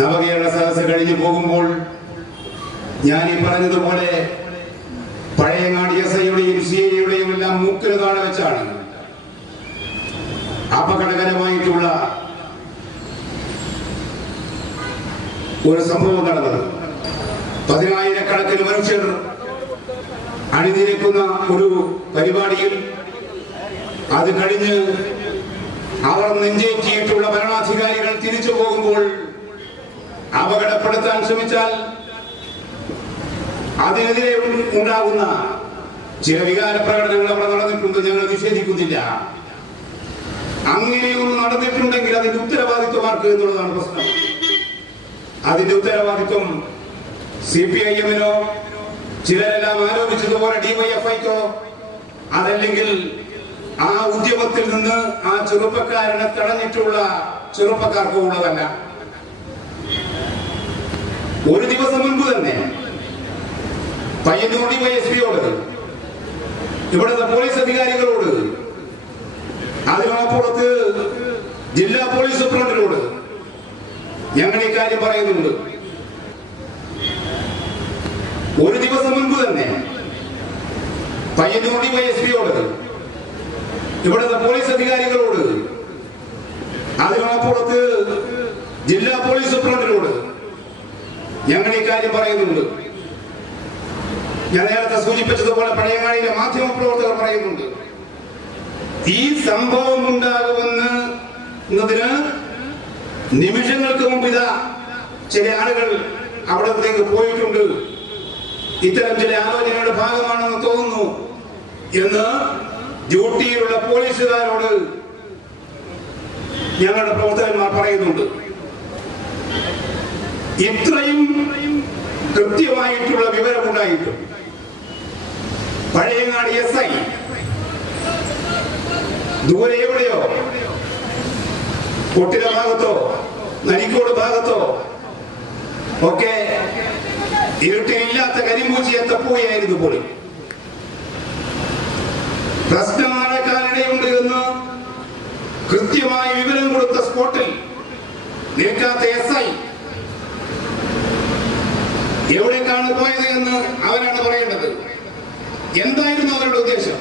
നവകേരള സദസ്സ് കഴിഞ്ഞു പോകുമ്പോൾ ഞാൻ ഈ പറഞ്ഞതുപോലെ പഴയങ്ങാടി SI-യുടെയും CI-യുടെയും എല്ലാം മൂക്കിന് താഴെ വെച്ചാണ് അപകടകരമായിട്ടുള്ള ഒരു സംഭവം നടന്നത്. 10,000-കണക്കിന് മനുഷ്യർ അണിനിരക്കുന്ന ഒരു പരിപാടിയിൽ അത് കഴിഞ്ഞ് അവർ നെഞ്ചേറ്റിയിട്ടുള്ള ഭരണാധികാരികൾ തിരിച്ചു പോകുമ്പോൾ അപകടപ്പെടുത്താൻ ശ്രമിച്ചാൽ അതിനെതിരെ ഉണ്ടാകുന്ന ചില വികാര പ്രകടനങ്ങൾ അവിടെ നടന്നിട്ടുണ്ട്. ഞങ്ങൾ നിഷേധിക്കുന്നില്ല. അങ്ങനെയൊന്നും നടന്നിട്ടുണ്ടെങ്കിൽ അതിന്റെ ഉത്തരവാദിത്വം ആർക്ക് എന്നുള്ളതാണ് പ്രശ്നം. അതിന്റെ ഉത്തരവാദിത്വം CPIM-നോ ചിലരെല്ലാം ആരോപിച്ചതുപോലെ DYFI-ക്കോ അതല്ലെങ്കിൽ ആ ഉദ്യമത്തിൽ നിന്ന് ആ ചെറുപ്പക്കാരനെ തടഞ്ഞിട്ടുള്ള ചെറുപ്പക്കാർക്കോ ഉള്ളതല്ല. ഒരു ദിവസം മുൻപ് തന്നെ പയ്യന്നൂർ DYSP-യോട് ഇവിടുത്തെ പോലീസ് അധികാരികളോട് അതിനപ്പുറത്ത് ജില്ലാ പോലീസ് സൂപ്രണ്ടിനോട് ഞങ്ങൾ ഈ കാര്യം പറയുന്നുണ്ട്. ഒരു ദിവസം മുൻപ് തന്നെ പയ്യന്നൂർ DYSP-യോട് ഇവിടുത്തെ പോലീസ് അധികാരികളോട് അതിനപ്പുറത്ത് ജില്ലാ പോലീസ് സൂപ്രണ്ടിനോട് ഞങ്ങൾ ഈ കാര്യം പറയുന്നുണ്ട്. ഞാൻ നേരത്തെ സൂചിപ്പിച്ചതുപോലെ പഴയങ്ങാടിയിലെ മാധ്യമ പ്രവർത്തകർ പറയുന്നുണ്ട്. ഈ സംഭവം ഉണ്ടാകുമെന്നതിന് നിമിഷങ്ങൾക്ക് മുമ്പ് ഇതാ ചില ആളുകൾ അവിടത്തേക്ക് പോയിട്ടുണ്ട്, ഇത്തരം ചില ആലോചനയുടെ ഭാഗമാണെന്ന് തോന്നുന്നു എന്ന് ഡ്യൂട്ടിയിലുള്ള പോലീസുകാരോട് ഞങ്ങളുടെ പ്രവർത്തകന്മാർ പറയുന്നുണ്ട്. ഇത്രയും കൃത്യമായിട്ടുള്ള വിവരമുണ്ടായിട്ടും പഴയങ്ങാടി SI ദൂരെ എവിടെയോ കൊട്ടില ഭാഗത്തോ നരിക്കോട് ഭാഗത്തോ ഒക്കെ ഇരുട്ടിലില്ലാത്ത കരിമ്പൂച്ചിയെ തപ്പുകയായിരുന്നു പോലും. പ്രശ്നം നടക്കാനിടയുണ്ട് എന്ന് കൃത്യമായി വിവരം കൊടുത്ത സ്പോട്ടിൽ നിൽക്കാത്ത SI എവിടേക്കാണ് പോയത് എന്ന് അവരാണ് പറയേണ്ടത്. എന്തായിരുന്നു അവരുടെ ഉദ്ദേശം?